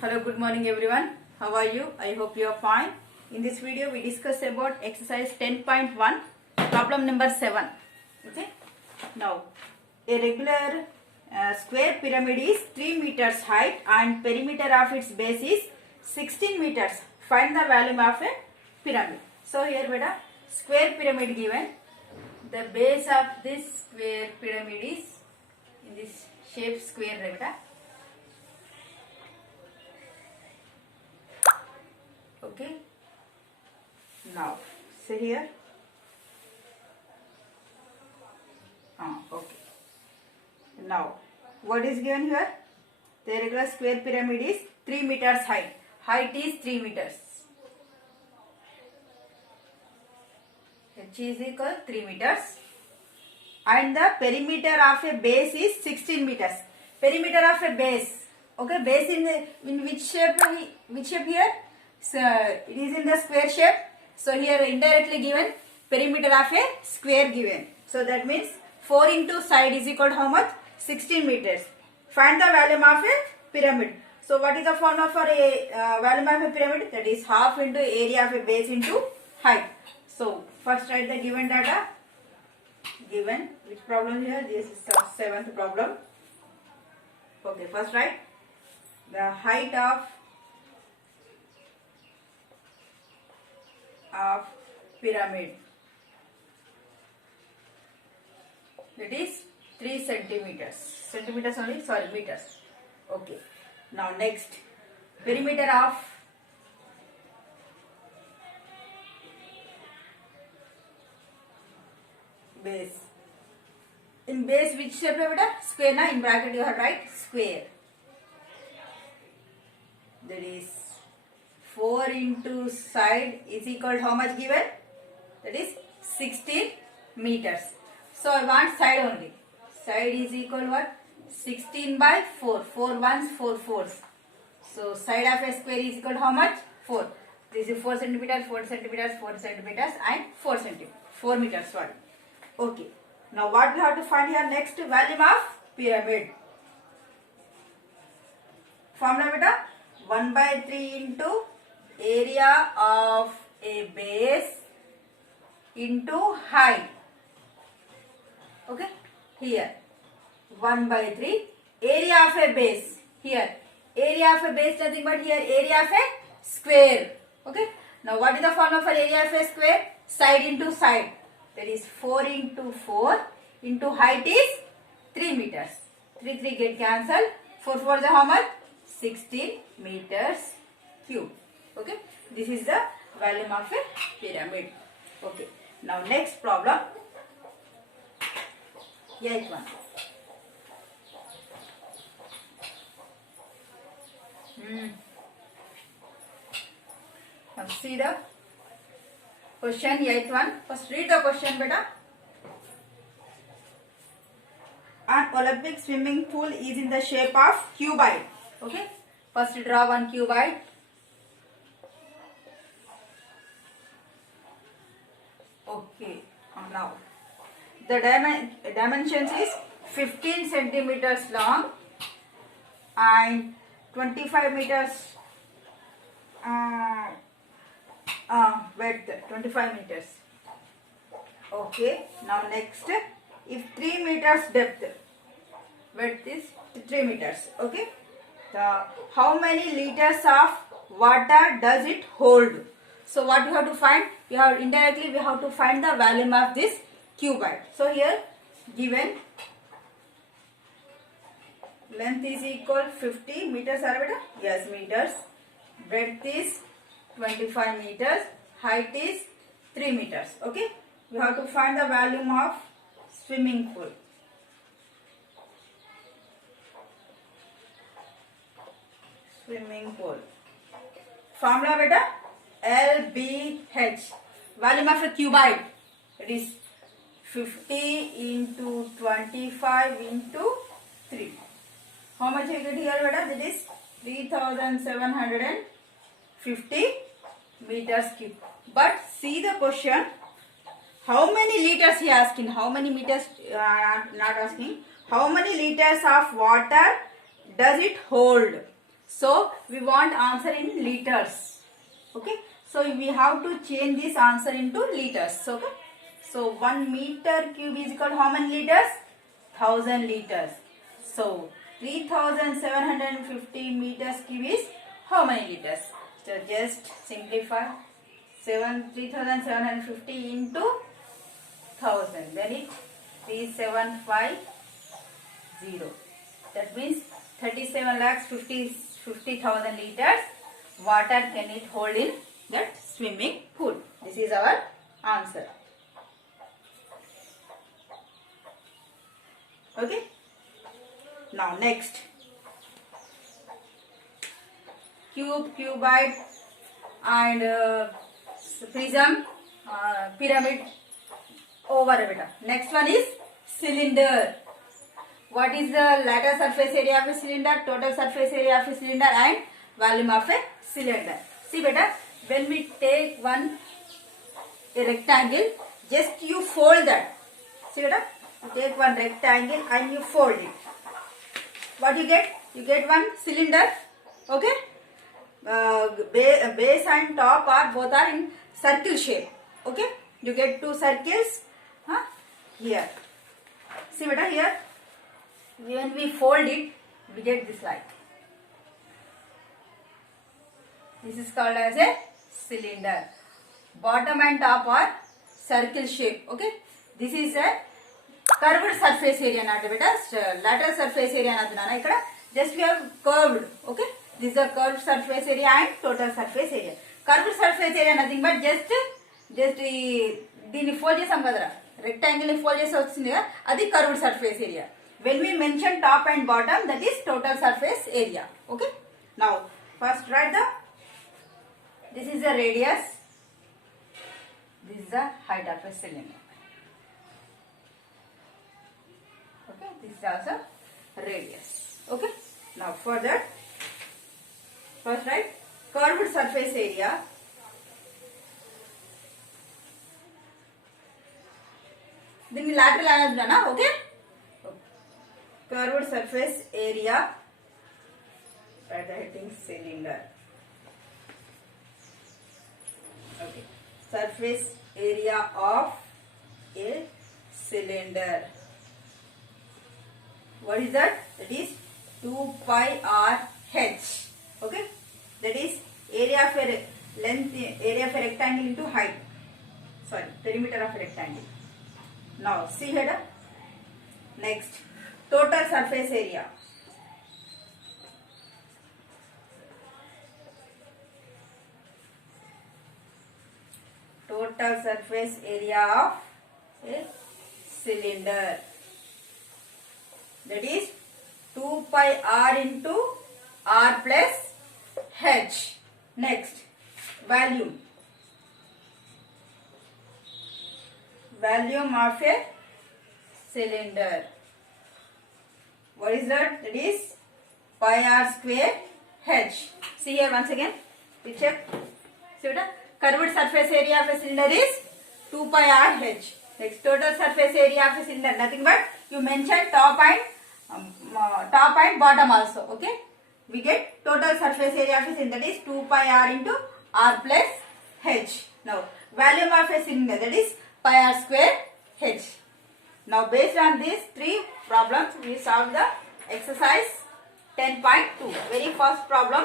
Hello, good morning everyone. How are you? I hope you are fine. In this video we discuss about exercise 10.1 problem number 7. Okay. Now a regular square pyramid is 3 meters height and perimeter of its base is 16 meters. Find the volume of a pyramid. So here beta square pyramid given. The base of this square pyramid is in this shape square beta. Okay. Now see here. Okay. Now what is given here? The regular square pyramid is 3 meters height. Height is 3 meters. H is equal 3 meters. And the perimeter of a base is 16 meters. Perimeter of a base. Okay, base in which shape? Which shape here? So it is in the square shape. So here indirectly given perimeter of a square given. So that means 4 into side is equal to how much? 16 meters. Find the volume of a pyramid. So what is the formula for a volume of a pyramid? That is half into area of a base into height. So first write the given data. Given which problem here? This is the 7th problem. Okay, first write the height of pyramid, that is 3 centimeters. Centimeters only, sorry, meters. Okay. Now next, perimeter of base. In base which shape beta? Square na, in bracket you have write square. That is 4 into side is equal to how much given? That is 16 meters. So I want side only. Side is equal to what? 16 by 4. 4 ones, 4 fours. So side of a square is equal to how much? 4. This is 4 centimeters, 4 centimeters, 4 centimeters and 4 centimeters. 4 meters, sorry. Okay. Now what we have to find here next? Volume of pyramid. Formula beta? 1 by 3 into area of a base into height. Okay, here 1 by 3 area of a base. Here area of a base nothing but here area of a square. Okay, now what is the formula for area of a square? Side into side, that is 4 into 4 into height is 3 meters. 3 get cancelled. 4 4 is how much? 16 meters cube. Okay, this is the volume of a pyramid. Okay, now next problem. 8th one. Now see the question, 8th one. First read the question beta. An Olympic swimming pool is in the shape of cuboid. Okay, first draw one cuboid. Okay, now the dimensions is 15 centimeters long and 25 meters width, 25 meters. Okay, now next, if 3 meters depth, width is 3 meters. Okay, how many liters of water does it hold? So what we have to find? We have indirectly we have to find the volume of this cuboid. So here given length is equal 50 meters are beta? Yes, meters. Breadth is 25 meters. Height is 3 meters. Okay. We have to find the volume of swimming pool. Swimming pool. Formula beta? LBH. Volume of a cuboid. It is 50 into 25 into 3. How much you get here beta? That is 3750 meters cube. But see the question. How many liters he asking? How many meters? Not asking. How many liters of water does it hold? So we want answer in liters. Okay. So we have to change this answer into liters. Okay. So 1 meter cube is equal to how many liters? 1000 liters. So 3750 meters cube is how many liters? So just simplify 3750 into 1000. Then it 3750. That means 37 lakhs 50,000 liters water can it hold in that swimming pool. This is our answer. Okay. Now next, cube, cuboid and prism, pyramid, oval beta. Next one is cylinder. What is the lateral surface area of a cylinder, total surface area of a cylinder and volume of a cylinder? See beta, when we take a rectangle, just you fold that. See beta, you take one rectangle and you fold it. What you get? You get one cylinder. Okay. Base and top are both are in circle shape. Okay. You get two circles. Here. See beta here. When we fold it, we get this like. This is called as a cylinder. Bottom and top are circle shape. Okay. This is a curved surface area, not beta. Lateral surface area, not ikkada. Just we have curved. Okay. This is the curved surface area and total surface area. Curved surface area nothing but just దీన్ని fold చేసాం కదరా, rectangle ని fold చేసి వచ్చింది కదా, అది curved surface area. When we mention top and bottom, that is total surface area. Okay. Now first write this is the radius, this is the height of a cylinder. Okay. This is also radius. Okay. Now for that, first write curved surface area. దీన్ని lateral అనొచ్చునా? Okay. Curved surface area by the heading cylinder. Okay. Surface area of a cylinder. What is that? That is 2 pi r h. Okay. That is area of a length, area of a rectangle into height. Sorry, perimeter of a rectangle. Now see here. Next, total surface area. Total surface area of a cylinder. That is 2 pi r into r plus h. Next, volume. Volume of a cylinder. What is that? That is pi r square h. See here once again. Picture. See what? Curved surface area of a cylinder is 2 pi r h. Next, total surface area of a cylinder. Nothing but you mentioned top and bottom also. Okay. We get total surface area of a cylinder, that is 2 pi r into r plus h. Now, volume of a cylinder, that is pi r square h. Now, based on these three problems, we solve the exercise 10.2. Very first problem.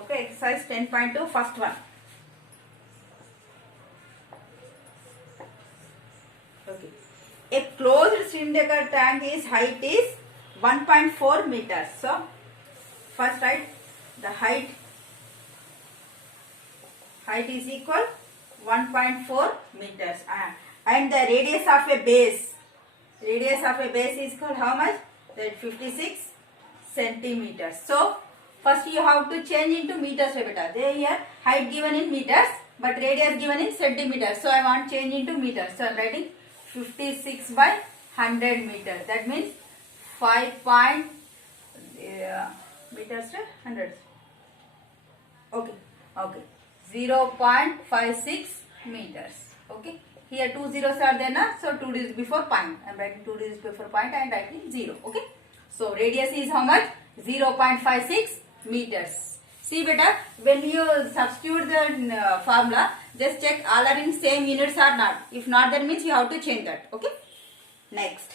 Okay, exercise 10.2, first one. Okay. A closed cylindrical tank is height is 1.4 meters. So, first write the height. Height is equal 1.4 meters. And the radius of a base. Radius of a base is called how much? That 56 centimeters. So, first you have to change into meters. They here height given in meters, but radius given in centimeters. So, I want change into meters. So, I am writing 56 by 100 meters. That means 5 meters to 100. Okay. Okay. 0.56 meters. Okay, here two zeros are there na, so two digits before point. I am writing two digits before point and writing 0. Okay, so radius is how much? 0.56 meters. See beta, when you substitute the formula, just check all are in same units or not. If not, that means you have to change that. Okay. Next,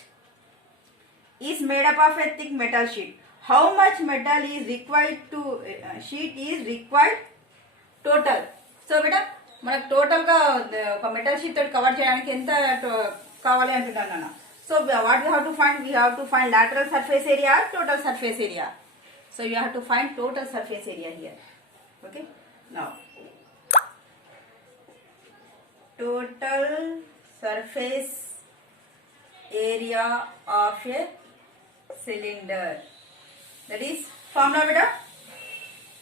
is made up of a thick metal sheet. How much metal is required to sheet is required total? So beta, మనకు total గా ఒక metal sheet తోటి cover చేయడానికి ఎంత కావాలి అంటున్నాను నాన్న. So what we have to find? We have to find lateral surface area or total surface area. So you have to find total surface area here. Okay. Now, total surface area of a cylinder. That is formula beta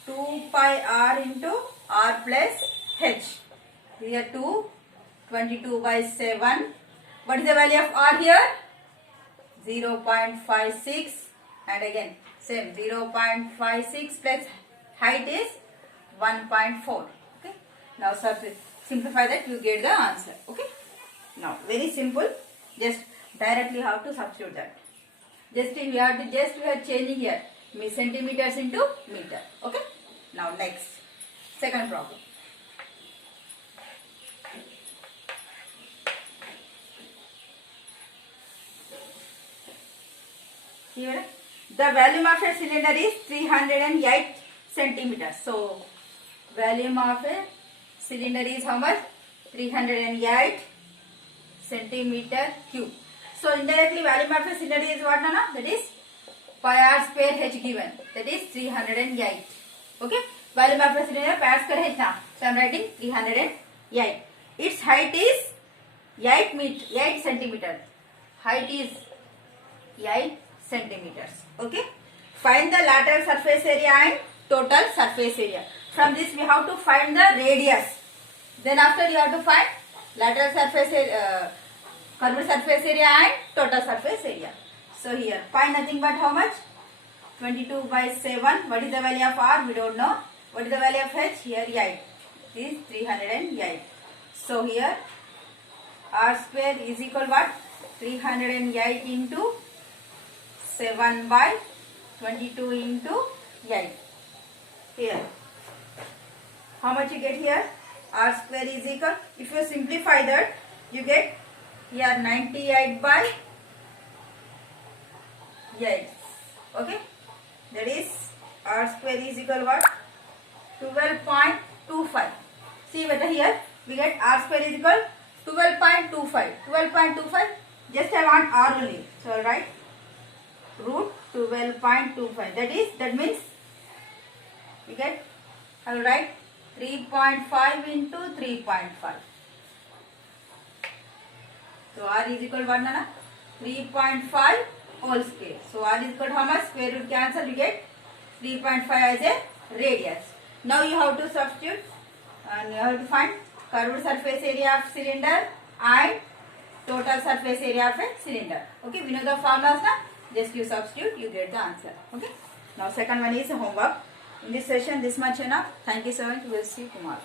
2 pi r into r plus h. Here 2, 22 by 7. What is the value of r here? 0.56 and again same 0.56 plus height is 1.4. Okay. Now simplify that, you get the answer. Okay. Now very simple. Just directly how to substitute that. Just we are changing here centimeters into meter. Okay. Now next, second problem. Here the volume of a cylinder is 308 centimeters. So volume of a cylinder is how much? 308 centimeter cube. So indirectly volume of a cylinder is what nana? That is pi r square h given. That is 308. Okay. Volume of a cylinder pi r square h now. So I am writing 308. Its height is 8 centimeter. Height is 8 centimeters. Okay. Find the lateral surface area and total surface area. From this we have to find the radius. Then after you have to find lateral surface area, curved surface area and total surface area. So here pi nothing but how much? 22 by 7. What is the value of r? We don't know. What is the value of h? Here 8. This is 308. So here r square is equal what? 308 into 7 by 22 into 8. Here how much you get here? R square is equal, if you simplify that, you get here 98 by 8. Okay, that is R square is equal what? 12.25. See better here we get R square is equal 12.25. 12.25, just I want R only, so I'll write root 12.25. That means we get, I will write 3.5 into 3.5. So r is equal to what nana? 3.5 whole square. So r is equal to how much? Square root cancel, you get 3.5 as a radius. Now you have to substitute and you have to find curved surface area of cylinder and total surface area of a cylinder. Okay, we know the formulas now. Just you substitute, you get the answer. Okay. Now second one is homework. In this session, this much enough. Thank you so much. We'll see you tomorrow.